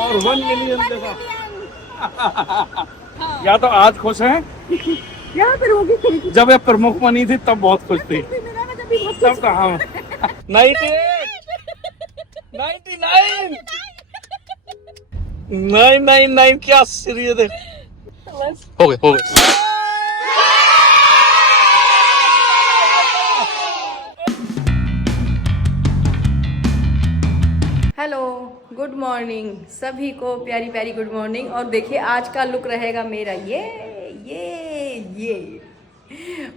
और 1 मिलियन देखा। या तो आज खुश हैं या फिर होगी जब ये प्रमुख बनी थी तब बहुत खुश थी, तब कहाँ 98 99 999 क्या सीरियस है। हो गए हेलो गुड मॉर्निंग सभी को, प्यारी प्यारी गुड मॉर्निंग। और देखिए आज का लुक रहेगा मेरा ये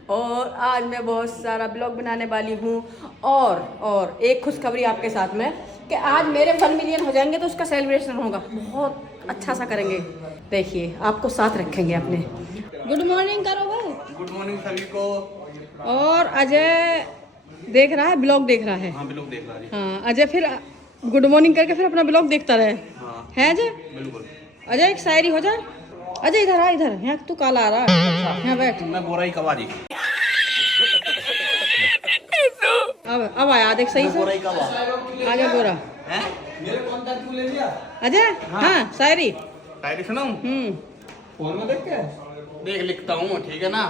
और आज मैं बहुत सारा ब्लॉग बनाने वाली हूँ। और एक खुशखबरी आपके साथ में कि आज मेरे 1 मिलियन हो जाएंगे तो उसका सेलिब्रेशन होगा, बहुत अच्छा सा करेंगे। देखिए आपको साथ रखेंगे अपने। गुड मॉर्निंग करो भाई। गुड मॉर्निंग सभी को। और अजय देख रहा है, ब्लॉग देख रहा है। हाँ ब्लॉग देख रहा है। हाँ अजय फिर गुड मॉर्निंग करके फिर अपना ब्लॉग देखता रहे। हाँ है अजय? बिल्कुल। अजय एक शायरी हो जाए। अजय इधर आ, इधर यहाँ तू काला आ रहा है, यहाँ बैठ। मैं बोरा ही कबारी। अब आया देख सही से, बोरा ही कबा। आ गया गोरा। हैं? अजय हाँ शायरी। शायरी सुनाऊं? फोन में देख लिखता हूँ, ठीक है ना।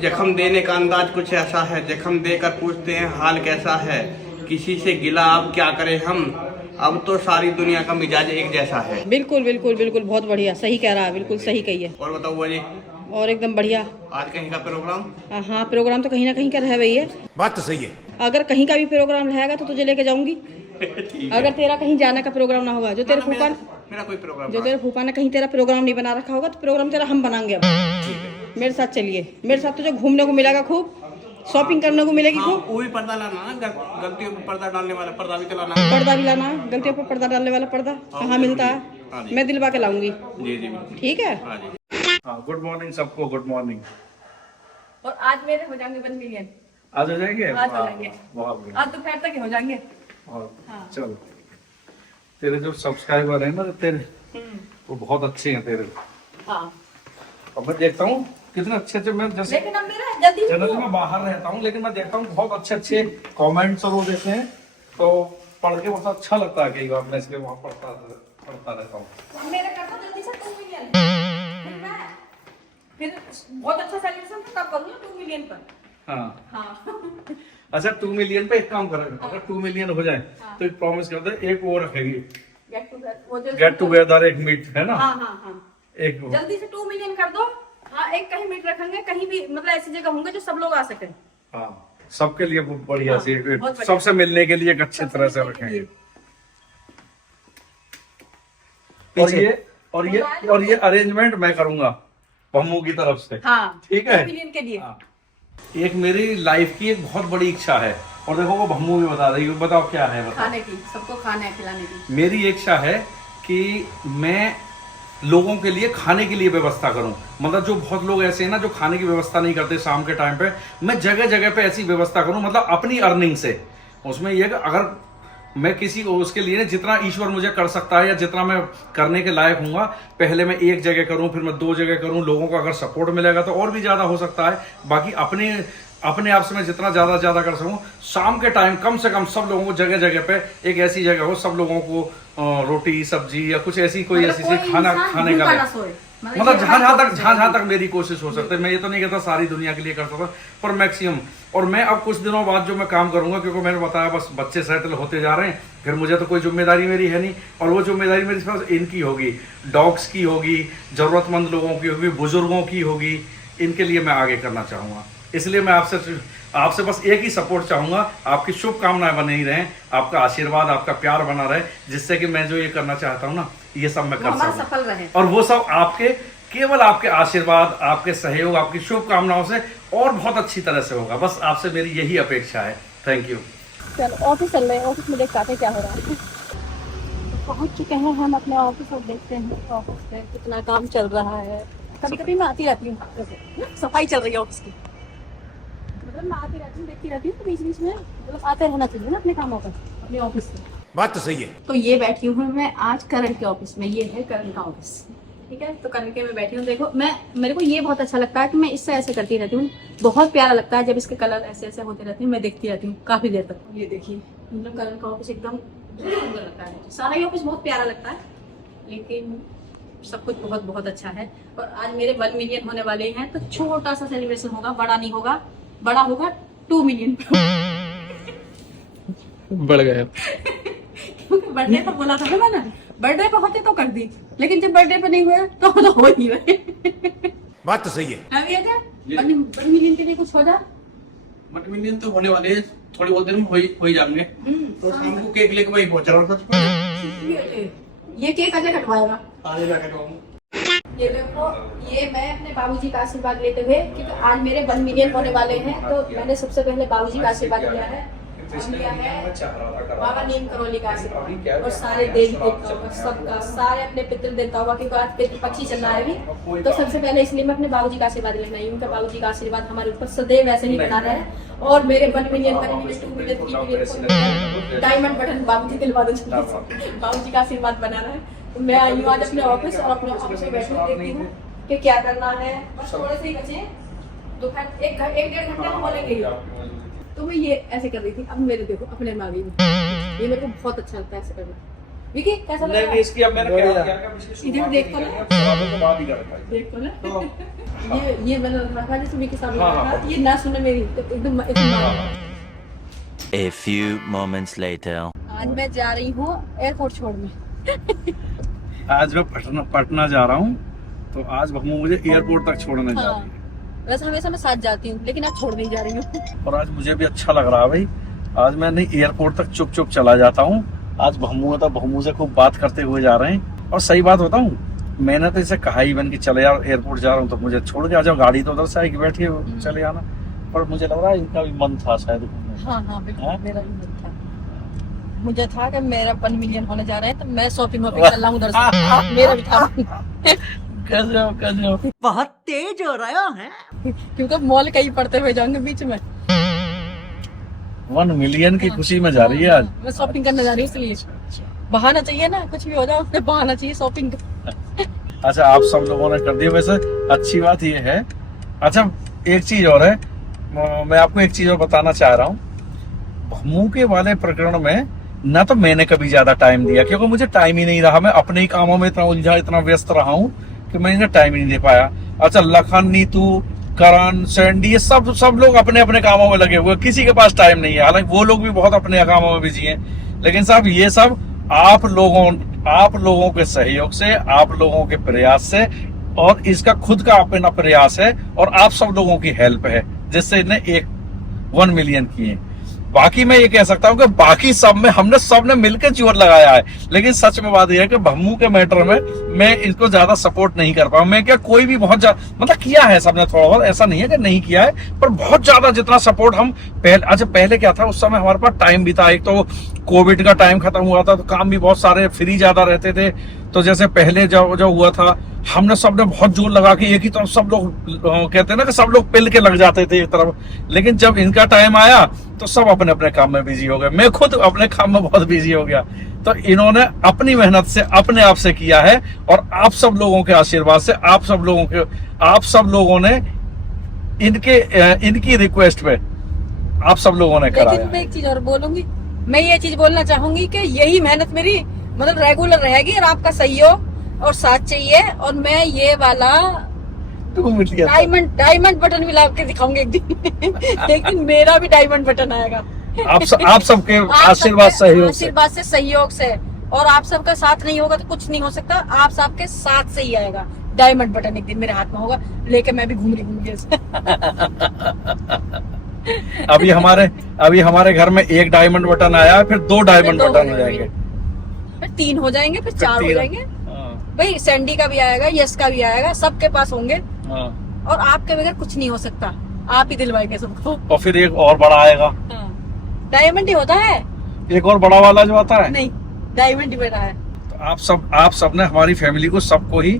जख्म देने का अंदाज कुछ ऐसा है, जख्म देकर पूछते हैं हाल कैसा है। किसी से गिला अब क्या करें हम, अब तो सारी दुनिया का मिजाज एक जैसा है। बिल्कुल बिल्कुल बिल्कुल, बहुत बढ़िया, सही कह रहा है, बिल्कुल सही कही है। और बताओ बुआ जी, और एकदम बढ़िया। आज कहीं का प्रोग्राम? हाँ प्रोग्राम तो कहीं ना कहीं का रह भैया। बात तो सही है। अगर कहीं का भी प्रोग्राम रहेगा तो तुझे लेके जाऊंगी। अगर तेरा कहीं जाने का प्रोग्राम ना होगा, जो तेरे फूफा मेरा कोई प्रोग्राम जो तेरे फूफा ने कहीं तेरा प्रोग्राम नहीं बना रखा होगा तो प्रोग्राम तेरा हम बनाएंगे। अब मेरे साथ चलिए, मेरे साथ तुझे घूमने को मिलेगा, खूब शॉपिंग करने को मिलेगी, खूब वो भी पर्दा लाना ना, गलतियों पर पर्दा डालने वाला पर्दा भी तो लाना। पर्दा भी लाना, गलतियों पर पर्दा डालने वाला पर्दा कहाँ मिलता है, मैं दिलवा के लाऊंगी। जी जी बिल्कुल। ठीक है। हाँ जी। हाँ गुड मॉर्निंग सबको, गुड मॉर्निंग। और आज मेरे हो जाएंगे 1 मिलियन। आज हो जाएंगे? आज हो जाएंगे। बहुत बढ़िया। आज दोपहर तक ही हो जाएंगे। और हाँ। चल तेरे जो सब्सक्राइबर है ना तेरे, वो बहुत अच्छे हैं तेरे। हाँ। और मैं देखता हूँ कितने अच्छे अच्छे, मैं जैसे लेकिन अब मेरा जल्दी जनरली मैं बाहर रहता हूँ लेकिन मैं देखता हूँ बहुत अच्छे अच्छे कमेंट्स और वो देते हैं, तो पढ़ के बहुत अच्छा लगता है। कई बार मैं इसलिए वहाँ पढ़ता रहता हूँ। मेरा कर दो जल्दी से 2 मिलियन। फिर बहुत अच्छा सेलिब्रेशन तो तब करूँगी 2 मिलियन पर। हाँ हाँ। अच्छा 2 मिलियन पे एक काम करेगा, अगर 2 मिलियन हो जाए तो एक प्रॉमिस कर दे, एक वो रखेगी गेट टुगेदर, एक मीट है ना। हाँ हाँ हाँ। एक वो। जल्दी से 2 मिलियन कर दो। हाँ एक कहीं मीट रखेंगे, कहीं भी मतलब ऐसी जगह होंगे जो सब लोग आ सके। हाँ सबके लिए वो बढ़िया हाँ, सी, बहुत बढ़िया। सबसे मिलने के लिए एक अच्छे सबसे तरह से मिलने के रखेंगे। लिए। और ये अरेंजमेंट मैं करूंगा पम्मू की तरफ से। हाँ ठीक है। 2 मिलियन के लिए। हाँ। एक मेरी लाइफ की एक बहुत बड़ी इच्छा है, और देखो वो भम्मू भी बता रही है, बताओ क्या है। बताओ। खाने की, सबको खाना है, खिलाने की। मेरी एक इच्छा है कि मैं लोगों के लिए खाने के लिए व्यवस्था करूं। मतलब जो बहुत लोग ऐसे हैं ना जो खाने की व्यवस्था नहीं करते शाम के टाइम पे, मैं जगह जगह पे ऐसी व्यवस्था करूं, मतलब अपनी अर्निंग से। उसमें यह कि अगर मैं किसी उसके लिए जितना ईश्वर मुझे कर सकता है या जितना मैं करने के लायक हूँगा, पहले मैं एक जगह करूं, फिर मैं 2 जगह करूं, लोगों को अगर सपोर्ट मिलेगा तो और भी ज्यादा हो सकता है। बाकी अपने आप से मैं जितना ज्यादा कर सकूं, शाम के टाइम कम से कम सब लोगों को जगह जगह पे एक ऐसी जगह हो, सब लोगों को रोटी सब्जी या कुछ ऐसी कोई ऐसी खाना खाने का, मतलब जहां तक मेरी कोशिश हो सकती है। मैं ये तो नहीं कहता सारी दुनिया के लिए कर सकता, पर मैक्सिमम। और मैं अब कुछ दिनों बाद जो मैं काम करूंगा, क्योंकि मैंने बताया बस बच्चे सेटल होते जा रहे हैं, फिर मुझे तो कोई जिम्मेदारी मेरी है नहीं, और वो जिम्मेदारी मेरे पास इनकी होगी, डॉग्स की होगी, जरूरतमंद लोगों की होगी, बुजुर्गों की होगी। इनके लिए मैं आगे करना चाहूंगा। इसलिए मैं आपसे बस एक ही सपोर्ट चाहूंगा, आपकी शुभकामनाएं बने ही रहें, आपका आशीर्वाद, आपका प्यार बना रहे, जिससे कि मैं जो ये करना चाहता हूँ ना, ये सब मैं कर सकूं। सफल रहे। और वो सब केवल आपके आशीर्वाद, आपके सहयोग, आपकी शुभकामनाओं से और बहुत अच्छी तरह से होगा। बस आपसे मेरी यही अपेक्षा है। Thank you. चलो ऑफिस चल रहे हैं, ऑफिस में देखते हैं क्या हो रहा है। तो पहुंच चुके हैं हम अपने ऑफिस और देखते हैं ऑफिस में कितना काम चल रहा है। कभी कभी मैं आती रहती हूँ, सफाई चल रही है ऑफिस की, मतलब मैं आती रहती हूँ, देखती रहती हूँ, तो बीच बीच में मतलब आते रहना चाहिए ना अपने कामों पर, अपने ऑफिस से। बात तो सही है। तो ये बैठी हूँ मैं आज करण के ऑफिस में, ये है करण का ऑफिस। ठीक है, तो करण के में बैठी हूँ। देखो मेरे को ये बहुत अच्छा लगता है कि मैं इससे ऐसे करती रहती हूँ, बहुत प्यारा लगता है जब इसके कलर ऐसे ऐसे होते रहते हैं, मैं देखती रहती हूँ काफी देर तक। ये देखिए मतलब करण का ऑफिस एकदम बहुत सुंदर लगता है, सारा ही ऑफिस बहुत प्यारा लगता है, लेकिन सब कुछ बहुत बहुत अच्छा है। और आज मेरे 1 मिलियन होने वाले हैं, तो छोटा सा सेलिब्रेशन होगा, बड़ा नहीं होगा, बड़ा होगा 2 मिलियन। बढ़ गया। क्योंकि बर्थडे तो बोला था ना मैंने, बर्थडे पे होते तो कर दी, लेकिन जब बर्थडे पे नहीं हुए तो हो नहीं रहे। बात तो सही है। अभी आजा 1 मिलियन के लिए कुछ हो जा। 1 मिलियन तो होने वाले हैं, थोड़ी बहुत देर में हो ही जाएंगे। तो शाम को केक लेके वही पहुंच रहा हूँ। ये केक आज कटवाएगा। आने लगा कटवाऊंगा। ये देखो, ये मैं अपने बाबूजी का आशीर्वाद लेते हुए, क्योंकि आज मेरे 1 मिलियन होने वाले हैं, तो मैंने सबसे पहले बाबूजी का आशीर्वाद लिया है। लिया है बाबा नीम करोली का आशीर्वाद, और सारे देवी देवताओं का, सबका, सारे अपने पितृ देवताओं का, क्योंकि आज पितृपक्षी चल रहा है अभी, तो सबसे पहले इसलिए मैं अपने बाबूजी का आशीर्वाद लेना ही, उनका बाबूजी का आशीर्वाद हमारे ऊपर सदैव ऐसे ही बना रहा है। और मेरे 1 million 2 million 3 million diamond button बाबूजी दिलवा दो, बाबूजी का आशीर्वाद बना रहा है। तो मैं आई हूँ आज अपने ऑफिस, और अपने ऑफिस में बैठने देखती हूँ कि क्या करना है, बस थोड़े से ही बचे, दोपहर 1-1.5 घंटे हम बोलेंगे। तो मैं ये ऐसे कर रही थी, अब मेरे देखो अपने में आ गई, ये मेरे को बहुत अच्छा लगता है ऐसे करना। विकी कैसा लग रहा है? इसकी अब मैंने क्या किया का पिछले इधर देख तो ले, के बाद ही कर रखा है। देख तो ले, ये मैंने रखा जैसे विकी सामने हाँ, रखा, हाँ। ये ना सुने मेरी, तो एकदम A few moments later. आज मैं जा रही हूँ एयरपोर्ट छोड़ने। आज मैं पटना जा रहा हूँ, तो आज भम्मू मुझे एयरपोर्ट तक छोड़ने जा रही है। वैसे हमेशा मैं साथ जाती हूँ, लेकिन आज छोड़ नहीं जा रही हूँ। और आज मुझे भी अच्छा लग रहा है भाई, आज मैं नहीं एयरपोर्ट तक चुप चुप चला जाता हूँ। आज भम्मू है तो भम्मू से खूब बात करते हुए जा रहे हैं। और सही बात होता हूँ, मैंने तो इसे कहा ही बन कि चले यार एयरपोर्ट जा रहा हूँ तो मुझे छोड़ के आ जाओ, गाड़ी तो उधर से आएगी, बैठिए चले आना। पर मुझे लग रहा है इनका भी मन था शायद। हाँ हाँ बिल्कुल, मेरा भी मन था, मुझे था कि मेरा 1 मिलियन होने जा रहे हैं, तो मैं शॉपिंग वॉपिंग कर रहा हूँ उधर से, मेरा भी था। गजब बहुत तेज हो रहा है। क्योंकि मॉल कहीं पड़ते हुए जाएंगे बीच में। 1 मिलियन की खुशी में जा रही है आज। मैं शॉपिंग करने जा रही हूँ, इसलिए बहाना चाहिए ना, कुछ भी हो जाए उसमें बहाना चाहिए शॉपिंग का। अच्छा आप सब लोगों ने कर दिया, वैसे अच्छी बात ये है। अच्छा एक चीज और है, मैं आपको एक चीज और बताना चाह रहा हूँ। भम्मू के वाले प्रकरण में ना तो मैंने कभी ज्यादा टाइम दिया, क्योंकि मुझे टाइम ही नहीं रहा, मैं अपने ही कामों में इतना उलझा, इतना व्यस्त रहा हूँ कि मैं इन्हें टाइम ही नहीं दे पाया। अच्छा लखन, नीतू, करण, सैंडी, ये सब लोग अपने अपने कामों में लगे हुए, किसी के पास टाइम नहीं है। हालांकि वो लोग भी बहुत अपने कामों में बिजी हैं, लेकिन साहब ये सब आप लोगों के सहयोग से, आप लोगों के प्रयास से, और इसका खुद का अपना प्रयास है, और आप सब लोगों की हेल्प है, जिससे इन्हें 1 मिलियन किए। बाकी मैं ये कह सकता हूँ कि बाकी हमने सबने मिलकर जोर लगाया है, लेकिन सच में बात यह है कि भम्मू के मैटर में मैं इनको ज्यादा सपोर्ट नहीं कर पाऊँ। मैं क्या, कोई भी बहुत ज्यादा मतलब किया है सबने थोड़ा बहुत, ऐसा नहीं है कि नहीं किया है, पर बहुत ज्यादा जितना सपोर्ट हम पहले क्या था, उस समय हमारे पास टाइम भी था। एक तो कोविड का टाइम खत्म हुआ था, तो काम भी बहुत सारे फ्री ज्यादा रहते थे। तो जैसे पहले जो हुआ था, हमने सबने बहुत जोर लगा के एक ही तरफ सब लोग कहते हैं ना कि सब लोग पिल के लग जाते थे एक तरफ, लेकिन जब इनका टाइम आया तो सब अपने अपने काम में बिजी हो गए। मैं खुद अपने काम में बहुत बिजी हो गया। तो इन्होंने अपनी मेहनत से अपने आप से किया है, और आप सब लोगों के आशीर्वाद से, आप सब लोगों ने इनकी रिक्वेस्ट पे आप सब लोगों ने कराया। लेकिन मैं एक चीज और बोलूंगी, मैं ये चीज बोलना चाहूंगी कि यही मेहनत मेरी मतलब रेगुलर रहेगी, और आपका सहयोग और साथ चाहिए, और मैं ये वाला डायमंड बटन भी ला के दिखाऊंगी एक दिन। लेकिन मेरा भी डायमंड बटन आएगा आप सबके आशीर्वाद से सहयोग से, और आप सबका साथ नहीं होगा तो कुछ नहीं हो सकता। आप सबके साथ से ही आएगा डायमंड बटन, एक दिन मेरे हाथ में होगा, लेके मैं भी घूम रही हूँ। अभी हमारे घर में 1 डायमंड बटन आया, फिर 2 डायमंड बटन हो जाएंगे, फिर 3 हो जाएंगे, फिर 4 हो जाएंगे। भाई सैंडी का भी आएगा, यस का भी आएगा, सबके पास होंगे। और आपके बगैर कुछ नहीं हो सकता, आप ही दिलवाएंगे सबको। और फिर एक और बड़ा आएगा। डायमंड ही होता है, एक और बड़ा वाला जो आता है नहीं, डायमंड ही बेटा है। तो आप सब ने हमारी फैमिली को, सबको ही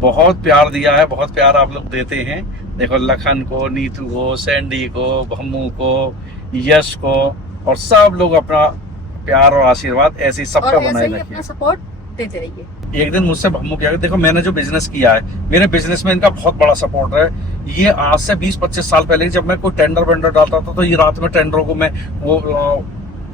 बहुत प्यार दिया है, बहुत प्यार आप लोग देते हैं। देखो लखन को, नीतू को, सैंडी को, भम्मू को, यश को, और सब लोग अपना प्यार और आशीर्वाद ऐसे ही सबका बनाए रखिए, अपना सपोर्ट देते रहिए। एक दिन मुझसे भम्मू क्या, देखो मैंने जो बिजनेस किया है, मेरे बिजनेस में इनका बहुत बड़ा सपोर्ट है। ये आज से 20-25 साल पहले जब मैं कोई टेंडर वेंडर डालता था, तो ये रात में टेंडरों को मैं वो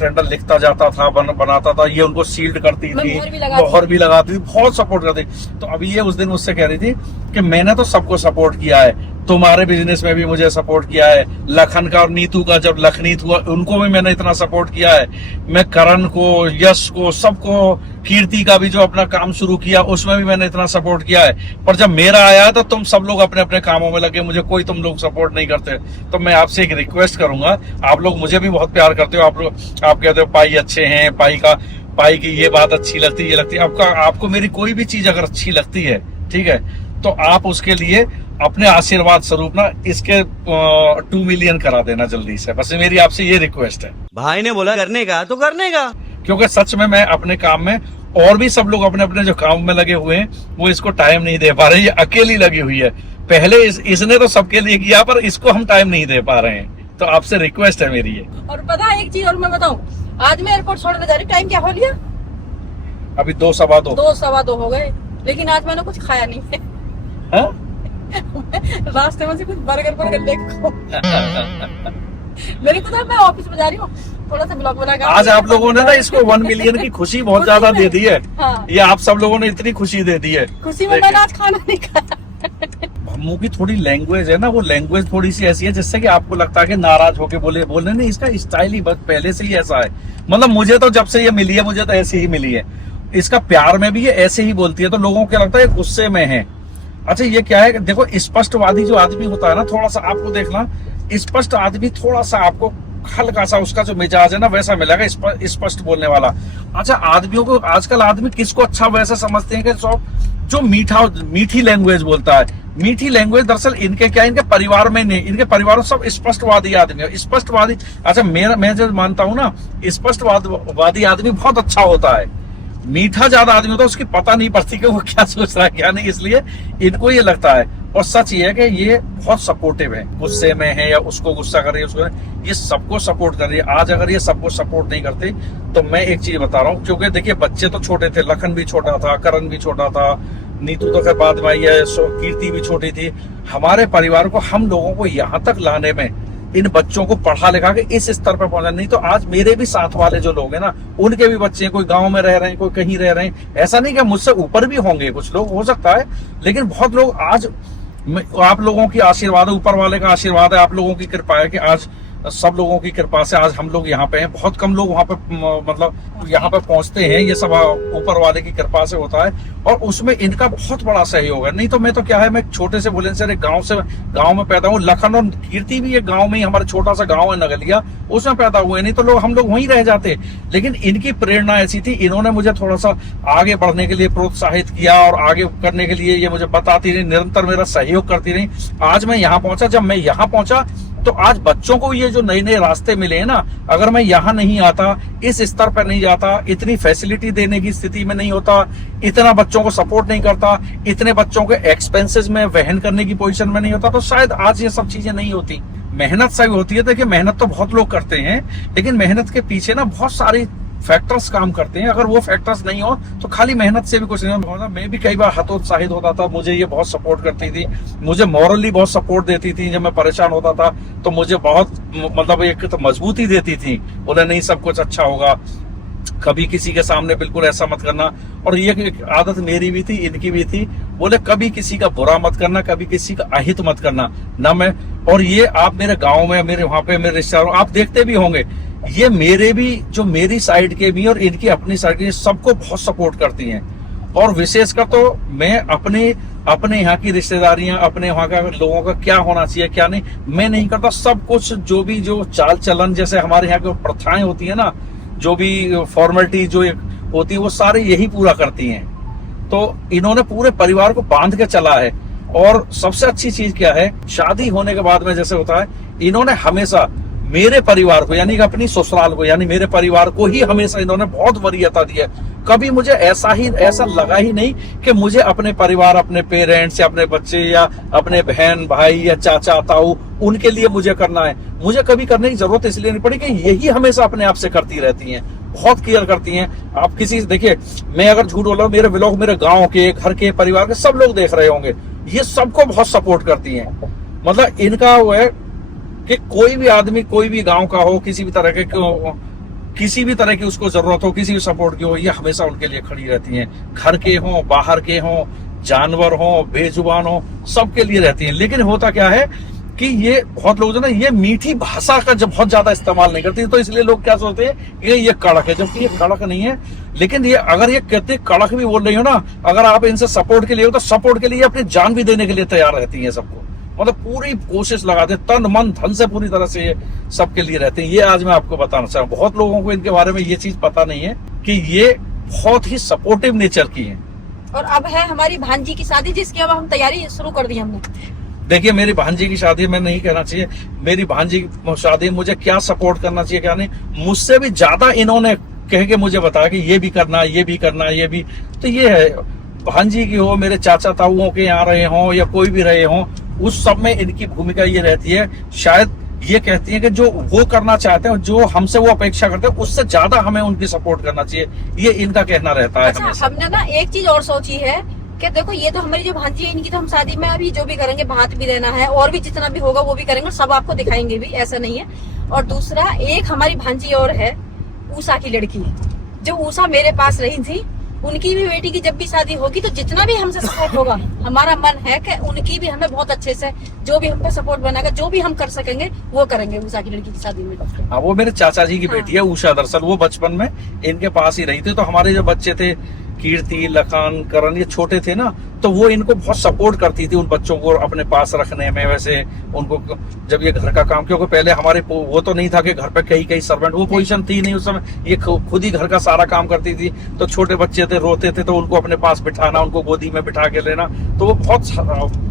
टेंडर लिखता जाता था, बनाता था, ये उनको सील्ड करती थी, मोहर भी लगाती थी, बहुत सपोर्ट करती। तो अभी ये उस दिन मुझसे कह रही थी कि मैंने तो सबको सपोर्ट किया है, तुम्हारे बिजनेस में भी मुझे सपोर्ट किया है, लखन का और नीतू का जब लखनीत हुआ उनको भी मैंने इतना सपोर्ट किया है, मैं करण को, यश को, सबको, कीर्ति का भी जो अपना काम शुरू किया उसमें भी मैंने इतना सपोर्ट किया है, पर जब मेरा आया तो तुम सब लोग अपने अपने कामों में लगे, मुझे कोई तुम लोग सपोर्ट नहीं करते। तो मैं आपसे एक रिक्वेस्ट करूंगा, आप लोग मुझे भी बहुत प्यार करते हो, आप लोग आप कहते हो पाई अच्छे हैं, पाई की ये बात अच्छी लगती है, ये लगती है, आपको मेरी कोई भी चीज अगर अच्छी लगती है, ठीक है, तो आप उसके लिए अपने आशीर्वाद स्वरूप ना इसके 2 मिलियन करा देना जल्दी से, बस मेरी आपसे ये रिक्वेस्ट है। भाई ने बोला करने का तो करने का। क्योंकि सच में मैं अपने काम में, और भी सब लोग अपने अपने जो काम में लगे हुए हैं वो इसको टाइम नहीं दे पा रहे, ये अकेली लगी हुई है। पहले इसने तो सबके लिए किया, पर इसको हम टाइम नहीं दे पा रहे हैं, तो आपसे रिक्वेस्ट है मेरी ये। और पता है एक चीज और मैं बताऊं, आज मैं एयरपोर्ट छोड़ने जा रही, टाइम क्या हो लिया? अभी 2 सवा 2 2 हो गए, लेकिन आज मैंने कुछ खाया नहीं है। हाँ? रास्ते में से कुछ बर्गर देखो। मेरे को तो मैं ऑफिस में जा रही हूँ, थोड़ा सा ब्लॉग बना। आज आप लोगों ने ना इसको 1 मिलियन की खुशी बहुत ज्यादा दे दी है। हाँ। ये आप सब लोगों ने इतनी खुशी दे दी है, खुशी में मैंने आज खाना नहीं खाया। हमों की थोड़ी लैंग्वेज है ना, वो लैंग्वेज थोड़ी सी ऐसी है जिससे कि आपको लगता है कि नाराज होके बोलने नहीं, इसका स्टाइल ही बस पहले से ही ऐसा है। मतलब मुझे तो जब से ये मिली है, मुझे तो ऐसे ही मिली है। इसका प्यार में भी ये ऐसे ही बोलती है, तो लोगों को लगता है गुस्से में है। अच्छा ये क्या है, देखो स्पष्टवादी जो आदमी होता है ना, थोड़ा सा आपको देखना, स्पष्ट आदमी थोड़ा सा आपको हल्का सा उसका जो मिजाज है ना वैसा मिलेगा, स्पष्ट बोलने वाला। अच्छा आदमियों को, आजकल आदमी किसको अच्छा वैसा समझते हैं कि जो मीठी लैंग्वेज बोलता है। मीठी लैंग्वेज दरअसल इनके क्या, इनके परिवार में नहीं, इनके परिवार में सब स्पष्टवादी आदमी है। स्पष्टवादी, अच्छा मैं जो मानता हूँ ना, स्पष्टवादी आदमी बहुत अच्छा होता है। मीठा ज्यादा आदमी होता है, उसकी पता नहीं पड़ती कि वो क्या सोच रहा है क्या नहीं, इसलिए इनको ये लगता है। और सच ये है कि ये बहुत सपोर्टिव है, गुस्से में है या उसको गुस्सा कर रही है, उसको ये सबको सपोर्ट कर रही है। आज अगर ये सबको सपोर्ट नहीं करती तो मैं एक चीज बता रहा हूँ, क्योंकि देखिए बच्चे तो छोटे थे, लखन भी छोटा था, करण भी छोटा था, नीतू तो खैर बाद में आई है, कीर्ति भी छोटी थी। हमारे परिवार को, हम लोगों को यहाँ तक लाने में, इन बच्चों को पढ़ा लिखा के इस स्तर पर पहुंचा, नहीं तो आज मेरे भी साथ वाले जो लोग हैं ना, उनके भी बच्चे कोई गांव में रह रहे हैं, कोई कहीं रह रहे हैं। ऐसा नहीं कि मुझसे ऊपर भी होंगे कुछ लोग, हो सकता है, लेकिन बहुत लोग आज, आप लोगों की आशीर्वाद है, ऊपर वाले का आशीर्वाद है, आप लोगों की कृपा है कि आज सब लोगों की कृपा से आज हम लोग यहाँ पे हैं। बहुत कम लोग वहां पे मतलब यहाँ पे पहुंचते हैं, ये सब ऊपर वाले की कृपा से होता है, और उसमें इनका बहुत बड़ा सहयोग है। नहीं तो मैं तो क्या है, मैं छोटे से बुलंदशहर गांव में पैदा हूँ। लखन और कीर्ति भी एक गांव में ही, हमारा छोटा सा गांव है नगलिया, उसमें पैदा हुए, नहीं तो हम लोग वहीं रह जाते। लेकिन इनकी प्रेरणा ऐसी थी, इन्होंने मुझे थोड़ा सा आगे बढ़ने के लिए प्रोत्साहित किया, और आगे करने के लिए ये मुझे बताती रही, निरंतर मेरा सहयोग करती रही। आज मैं यहाँ पहुंचा, जब मैं यहाँ पहुंचा तो आज बच्चों को ये जो नए नए रास्ते मिले हैं ना, अगर मैं यहाँ नहीं आता, इस स्तर पर नहीं जाता, इतनी फैसिलिटी देने की स्थिति में नहीं होता, इतना बच्चों को सपोर्ट नहीं करता, इतने बच्चों के एक्सपेंसेस में वहन करने की पोजीशन में नहीं होता, तो शायद आज ये सब चीजें नहीं होती। मेहनत सही होती है, देखिए मेहनत तो बहुत लोग करते हैं, लेकिन मेहनत के पीछे ना बहुत सारी फैक्टर्स काम करते हैं। अगर वो फैक्टर्स नहीं हो तो खाली मेहनत से भी कुछ नहीं होता। मैं भी कई बार हतोत्साहित होता था, मुझे ये बहुत सपोर्ट करती थी, मुझे मॉरली बहुत सपोर्ट देती थी। जब मैं परेशान होता था तो मुझे बहुत मतलब एक तो मजबूती देती थी, बोले नहीं सब कुछ अच्छा होगा, कभी किसी के सामने बिल्कुल ऐसा मत करना। और ये आदत मेरी भी थी, इनकी भी थी, बोले कभी किसी का बुरा मत करना, कभी किसी का अहित मत करना ना। मैं, और ये आप मेरे गांव में, मेरे वहां पे मेरे रिश्तेदारों, आप देखते भी होंगे, ये मेरे भी जो मेरी साइड के भी और इनकी अपनी साइड के, सबको बहुत सपोर्ट करती हैं। और विशेषकर तो मैं अपने यहाँ की रिश्तेदारियां, अपने वहां का लोगों का क्या होना चाहिए क्या नहीं, मैं नहीं करता। सब कुछ जो चाल चलन, जैसे हमारे यहाँ की प्रथाएं होती है ना, जो भी फॉर्मेलिटी जो होती है, वो सारे यही पूरा करती हैं। तो इन्होंने पूरे परिवार को बांध के चला है। और सबसे अच्छी चीज क्या है, शादी होने के बाद में जैसे होता है, इन्होंने हमेशा मेरे परिवार को, यानी कि अपनी ससुराल को, यानी मेरे परिवार को ही हमेशा इन्होंने बहुत वरीयता दी है। कभी मुझे ऐसा लगा ही नहीं कि मुझे अपने परिवार, अपने पेरेंट्स या अपने बच्चे या अपने बहन भाई या चाचा ताऊ, उनके लिए मुझे करना है। मुझे कभी करने की जरूरत इसलिए नहीं पड़ी कि यही हमेशा अपने आप से करती रहती हैं, बहुत केयर करती हैं। आप किसी देखिए, मैं अगर झूठ बोल रहा हूँ, मेरे व्लॉग मेरे गाँव के, घर के, परिवार के सब लोग देख रहे होंगे, ये सबको बहुत सपोर्ट करती हैं। मतलब इनका वो है कि कोई भी आदमी, कोई भी गांव का हो, किसी भी तरह के किसी भी तरह की उसको जरूरत हो, किसी भी सपोर्ट की हो, ये हमेशा उनके लिए खड़ी रहती हैं। घर के हों, बाहर के हों, जानवर हों, बेजुबान हों, सबके लिए रहती हैं। लेकिन होता क्या है कि ये बहुत लोग जो ना ये मीठी भाषा का जब बहुत ज्यादा इस्तेमाल नहीं करते, तो इसलिए लोग क्या सोचते हैं कि ये कड़क है, जबकि ये कड़क नहीं है। लेकिन ये अगर ये कहते कड़क भी बोल रही हो ना, अगर आप इनसे सपोर्ट के लिए हो तो सपोर्ट के लिए अपनी जान भी देने के लिए तैयार रहती है सबको, मतलब पूरी कोशिश लगाते हैं, तन मन धन से पूरी तरह से ये सबके लिए रहते हैं। ये आज मैं आपको बताना चाहूँ, बहुत लोगों को इनके बारे में ये चीज पता नहीं है कि ये बहुत ही सपोर्टिव नेचर की है। और अब है हमारी भांजी की शादी, जिसकी अब हम तैयारी शुरू कर दी हमने। देखिए, मेरी भांजी की शादी में नहीं कहना चाहिए, मेरी भांजी की शादी मुझे क्या सपोर्ट करना चाहिए क्या नहीं, मुझसे भी ज्यादा इन्होंने कह के मुझे बताया कि ये भी करना, ये भी करना, ये भी। तो ये है, भांजी की हो, मेरे चाचा ताऊओं के यहाँ रहे हों या कोई भी रहे हों, उस सब में इनकी भूमिका ये रहती है। शायद ये कहती है कि जो वो करना चाहते हैं, जो हमसे वो अपेक्षा करते हैं, उससे ज्यादा हमें उनकी सपोर्ट करना चाहिए, ये इनका कहना रहता है। अच्छा, हमने ना एक चीज और सोची है कि देखो, ये तो हमारी जो भांजी है, इनकी तो हम शादी में अभी जो भी करेंगे भात भी देना है, और भी जितना भी होगा वो भी करेंगे, सब आपको दिखाएंगे भी, ऐसा नहीं है। और दूसरा, एक हमारी भांजी और है, उषा की लड़की, जो उषा मेरे पास रही थी, उनकी भी बेटी की जब भी शादी होगी तो जितना भी हमसे सपोर्ट होगा, हमारा मन है कि उनकी भी हमें बहुत अच्छे से, जो भी हम पे सपोर्ट बनाएगा, जो भी हम कर सकेंगे वो करेंगे उषा की लड़की की शादी में। हाँ, वो मेरे चाचा जी की बेटी है उषा। दरअसल वो बचपन में इनके पास ही रही थी, तो हमारे जो बच्चे थे कीर्ति, लखन, करण, ये छोटे थे ना, तो वो इनको बहुत सपोर्ट करती थी उन बच्चों को अपने पास रखने में। वैसे उनको जब ये घर का काम, क्योंकि पहले हमारे वो तो नहीं था कि घर पे कई सर्वेंट, वो पोजीशन थी नहीं उस समय, ये खुद ही घर का सारा काम करती थी। तो छोटे बच्चे थे, रोते थे, तो उनको अपने पास बिठाना, उनको गोदी में बिठा के लेना, तो वो बहुत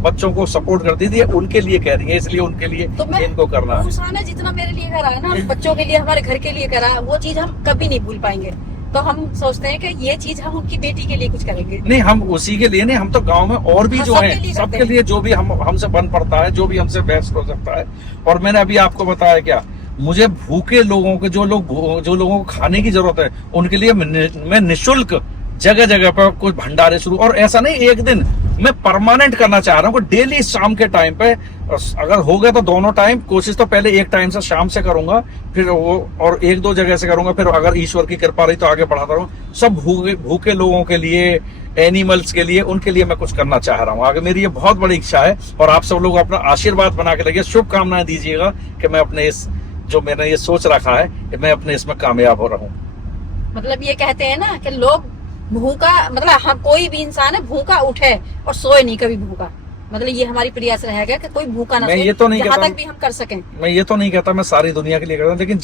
बच्चों को सपोर्ट करती थी। उनके लिए कह रही है, इसलिए उनके लिए तो इनको करना है। उषा ने जितना मेरे लिए करा है ना, बच्चों के लिए, हमारे घर के लिए करा, वो चीज हम कभी नहीं भूल पाएंगे। तो हम सोचते हैं कि ये चीज हम उनकी बेटी के लिए कुछ करेंगे। नहीं, हम उसी के लिए नहीं, हम तो गांव में और भी जो है सबके लिए जो भी हमसे बन पड़ता है, जो भी हमसे बेस्ट हो सकता है। और मैंने अभी आपको बताया क्या, मुझे भूखे लोगों के जो लोगों को खाने की जरूरत है, उनके लिए मैं निःशुल्क जगह जगह पर कुछ भंडारे शुरू, और ऐसा नहीं एक दिन, मैं परमानेंट करना चाह रहा हूँ कि डेली शाम के टाइम पे, अगर हो गया तो दोनों टाइम, कोशिश तो पहले एक टाइम से शाम से करूंगा, फिर वो और एक दो जगह से करूंगा, फिर अगर ईश्वर की कृपा रही तो आगे बढ़ाता रहूं। सब भूखे लोगों के लिए, एनिमल्स के लिए, उनके लिए मैं कुछ करना चाह रहा हूँ आगे। मेरी ये बहुत बड़ी इच्छा है, और आप सब लोग अपना आशीर्वाद बना के लगे, शुभकामनाएं दीजिएगा कि मैं अपने इस, जो मैंने ये सोच रखा है, कि मैं अपने इसमें कामयाब हो रहा हूँ। मतलब ये कहते हैं ना कि लोग भूखा, मतलब हाँ, कोई भी इंसान है भूखा उठे और सोए नहीं कभी भूखा, मतलब ये हमारी प्रयास रहेगा कि कोई भूखा ना सोए, ये तो नहीं जहाँ कहता, तक भी हम कर सकें। मैं ये तो नहीं कहता मैं सारी दुनिया के लिए करता हूँ, लेकिन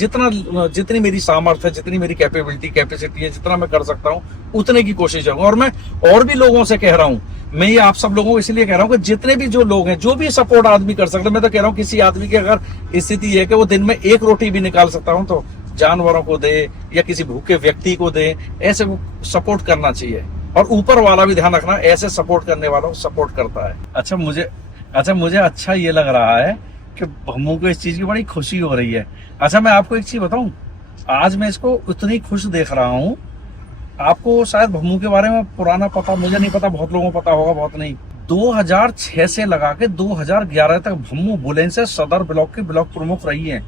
जितनी मेरी सामर्थ्य है, जितनी मेरी कैपेसिटी है, जितना मैं कर सकता हूँ, उतने की कोशिश करूंगा। और मैं और भी लोगों से कह रहा हूँ, मैं ये आप सब लोगों को इसलिए कह रहा हूँ कि जितने भी जो लोग हैं, जो भी सपोर्ट आदमी कर सकते हैं, मैं तो कह रहा हूँ किसी आदमी की अगर स्थिति है कि वो दिन में एक रोटी भी निकाल सकता हूँ, तो जानवरों को दे या किसी भूखे व्यक्ति को दे, ऐसे सपोर्ट करना चाहिए। और ऊपर वाला भी ध्यान रखना, ऐसे सपोर्ट करने वालों को सपोर्ट करता है। अच्छा, मुझे अच्छा ये लग रहा है कि भम्मू को इस चीज की बड़ी खुशी हो रही है। अच्छा, मैं आपको एक चीज बताऊं, आज मैं इसको उतनी खुश देख रहा हूं, आपको शायद भम्मू के बारे में पुराना पता, मुझे नहीं पता, बहुत लोगों को पता होगा, बहुत नहीं। 2006 से लगा के 2011 तक भम्मू बुलंदशहर सदर ब्लॉक की ब्लॉक प्रमुख रही है,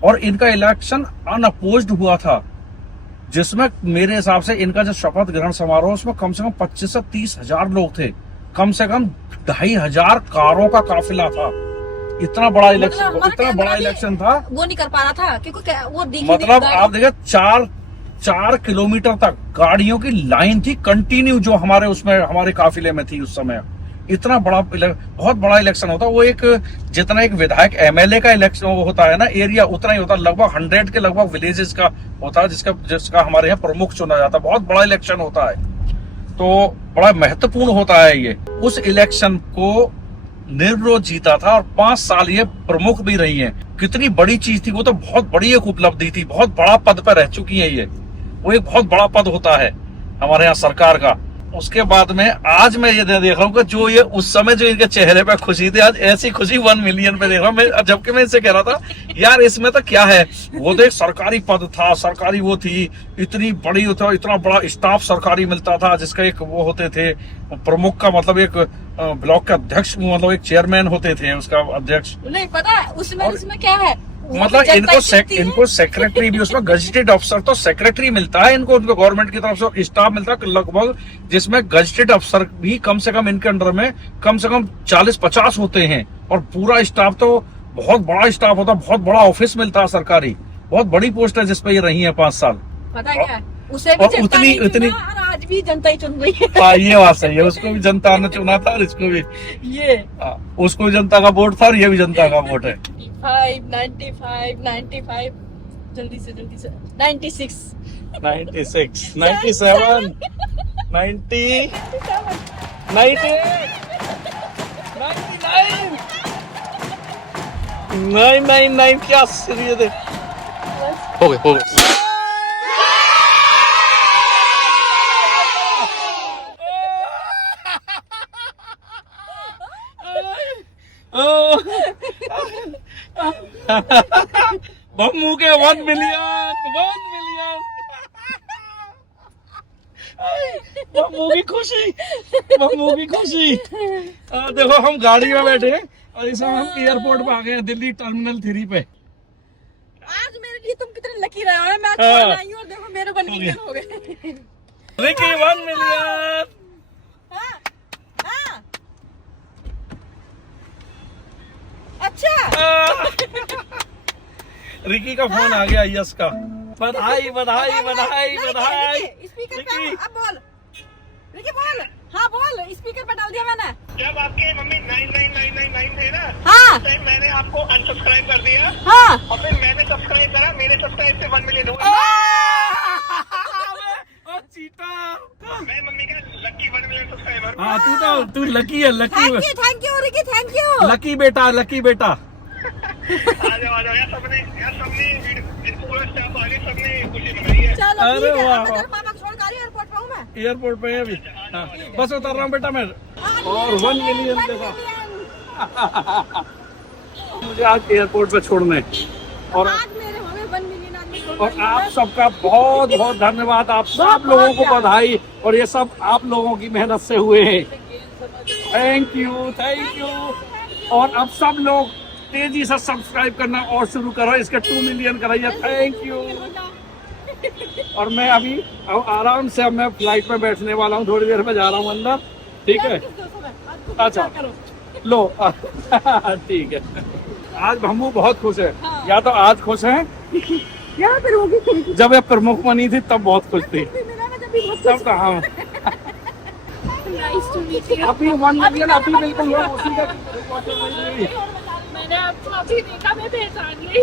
और इनका इलेक्शन अनअपोज्ड हुआ था, जिसमें मेरे हिसाब से इनका जो शपथ ग्रहण समारोह, उसमें कम से कम 25 से 30 हजार लोग थे, कम से कम 2500 कारों का काफिला था। इतना बड़ा इलेक्शन था, वो नहीं कर पा रहा था क्योंकि वो मतलब आप देखिए 4 किलोमीटर तक गाड़ियों की लाइन थी कंटिन्यू, जो हमारे काफिले में थी उस समय। इतना बड़ा, बहुत बड़ा इलेक्शन होता, वो एक जितना एक विधायक एमएलए का इलेक्शन होता है ना एरिया, उतना ही होता, लगभग 100 के लगभग विलेजेस का होता है, जिसका हमारे यहाँ प्रमुख चुना जाता है। बहुत बड़ा इलेक्शन होता है, तो बड़ा महत्वपूर्ण होता है ये। उस इलेक्शन को निर्विरोध जीता था, और 5 साल ये प्रमुख भी रही है। कितनी बड़ी चीज थी वो, तो बहुत बड़ी एक उपलब्धि थी, बहुत बड़ा पद पर रह चुकी है ये, वो एक बहुत बड़ा पद होता है हमारे यहाँ सरकार का। उसके बाद में आज मैं ये देख रहा हूँ कि जो ये उस समय जो इनके चेहरे पे खुशी थी, आज ऐसी खुशी 1 मिलियन पे देख रहा हूँ मैं। जबकि मैं इससे कह रहा था यार इसमें तो क्या है, वो तो एक सरकारी पद था, सरकारी वो थी, इतनी बड़ी होता, इतना बड़ा स्टाफ सरकारी मिलता था, जिसका एक वो होते थे प्रमुख का, मतलब एक ब्लॉक का अध्यक्ष, मतलब एक चेयरमैन होते थे उसका अध्यक्ष। नहीं पता उसमें क्या है, मतलब जनता ही चुनती है। इनको सेक्रेटरी भी उसमें गजेटेड अफसर तो सेक्रेटरी मिलता है इनको गवर्नमेंट की तरफ से स्टाफ मिलता है लगभग, जिसमें गजेटेड अफसर भी कम से कम इनके अंडर में कम से कम 40-50 होते हैं, और पूरा स्टाफ तो बहुत बड़ा स्टाफ होता है, बहुत बड़ा ऑफिस मिलता है सरकारी, बहुत बड़ी पोस्ट है जिसपे ये रही है 5 साल। पता क्या है, उसे भी और जनता उतनी- ने चुना उतनी- और आज भी जनता ही चुन रही है। हाँ, ये बात सही है, उसको भी जनता ने चुना था और इसको भी। ये हाँ, उसको भी जनता का वोट था और ये भी जनता का वोट है। 95 जल्दी से 96 96, 97, 90, 98, 99, 999, क्या सीरियस है? हो गए। बम्मू के 1 मिलियन बम्मू की खुशी। देखो हम गाड़ी में बैठे हैं और इस समय हम एयरपोर्ट पे आ गए हैं, दिल्ली टर्मिनल 3 पे। आज मेरे लिए तुम कितने लकी रहे हो, मैं आज हाँ। फोन आई हूँ और देखो मेरे 1 मिलियन हो गए। Ricky 1 million. हाँ, हाँ। अच्छा रिकी का फोन आ गया, यस का। बधाई। स्पीकर पे रिकी। अब बोल, रिकी बोल। हाँ बोल, स्पीकर पे डाल दिया मैंने। जब आपके मम्मी 9999 थे ना, हाँ उस टाइम मैंने आपको अनसब्सक्राइब कर दिया हाँ और फिर मैंने सब्सक्राइब करा, मेरे सब्सक्राइब से 1 मिलियन हुआ। मैं मम्मी का लकी 1 मिलियन सब्सक्राइबर। हाँ, तू लकी है, thank you Ricky, thank you. Lucky बेटा। आ जाओ यार, सबने पूरा स्टाफ आ गया, सबने खुशी मनाई है। चलो अरे ठीक है, वाह, अब मैं वाह। तेरे पापा को छोड़ कर आ रही हूँ, एयरपोर्ट पे हूँ मैं। एयरपोर्ट पे है अभी। हाँ, बस उतर रहा हूँ बेटा मैं। और 1 मिलियन देखा मुझे आज एयरपोर्ट पे छोड़ने। और आज मेरे हो गए 1 मिलियन आदमी छोड़ और रहे हैं। आप सबका बहुत बहुत धन्यवाद, आप सब लोगों को बधाई, और ये सब आप लोगों की मेहनत से हुए हैं। Thank you. और अब सब लोग तेजी से सब्सक्राइब करना और शुरू करो, इसके 2 मिलियन कराइए। Thank you. और मैं अभी अब आराम से, अब मैं फ्लाइट में बैठने वाला हूँ, थोड़ी देर में जा रहा हूँ अंदर, ठीक है? अच्छा लो ठीक है। आज भम्मू बहुत खुश है। या तो आज खुश है, यहाँ पर होगी जब ये प्रमुख बनी थी तब बहुत खुश थी, तब कहाँ अभी 1 मिलियन अभी बिल्कुल हुआ, उसी का मैंने आपको अभी देखा, मैं पहचान गई।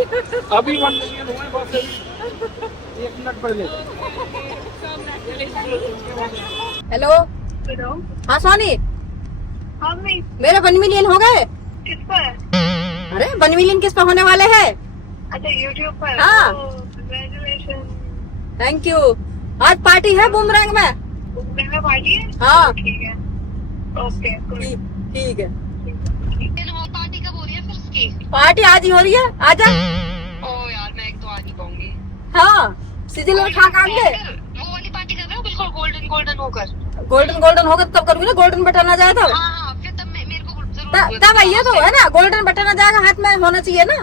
अभी 1 मिलियन हुए बस 1 मिनट पहले। हेलो हाँ सोनी, हाँ मम्मी, मेरे 1 मिलियन हो गए। किस पर? अरे 1 मिलियन किस पे होने वाले हैं? अच्छा, यूट्यूब पर। हाँ। कांग्रेचुलेशन। Thank you. आज पार्टी है बूमरैंग में। मेरा पार्टी है? हाँ ठीक है, ओके। ठीक है। पार्टी कब हो रही है फिर उसकी? पार्टी आज ही हो रही है, आजा। ओ यार, मैं एक तो आ नहीं पाऊंगी। हाँ सिजिल और खा काम दे। वो वाली पार्टी कर रहे हो, बिल्कुल गोल्डन होकर। गोल्डन होगा तब करूँगी ना, गोल्डन बटन आ जाए तो। हाँ, फिर तब मेरे को जरूर। तब ये तो है ना, गोल्डन बटन आ जाएगा, हाथ में होना चाहिए ना।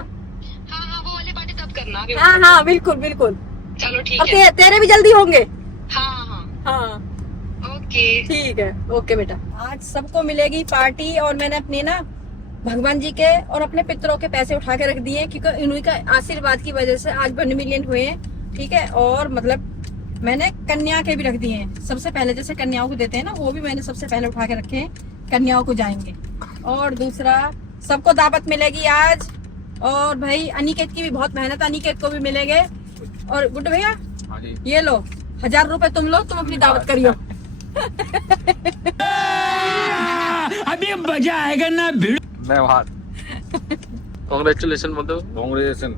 हाँ, वो वाली पार्टी तब करना। हाँ बिल्कुल। चलो अब ठीक है। तेरे भी जल्दी होंगे। हाँ, ओके। ठीक है, ओके बेटा। आज सबको मिलेगी पार्टी, और मैंने अपने ना भगवान जी के और अपने पितरों के पैसे उठा के रख दिए, क्योंकि इन्हीं का आशीर्वाद की वजह से आज 1 मिलियन हुए हैं, ठीक है? और मतलब मैंने कन्या के भी रख दिए हैं सबसे पहले, जैसे कन्याओं को देते हैं ना, वो भी मैंने सबसे पहले उठा के रखे हैं, कन्याओं को जाएंगे। और दूसरा, सबको दावत मिलेगी आज। और भाई अनिकेत की भी बहुत मेहनत, अनिकेत को भी मिलेंगे। और गुड्डू भैया ये लो 1000 रुपए तुम लो, तुम अपनी दावत करियो। अभी मजा आएगा ना भिड़। मैं वहां कांग्रेचुलेशन बोलते हो। कांग्रेचुलेशन।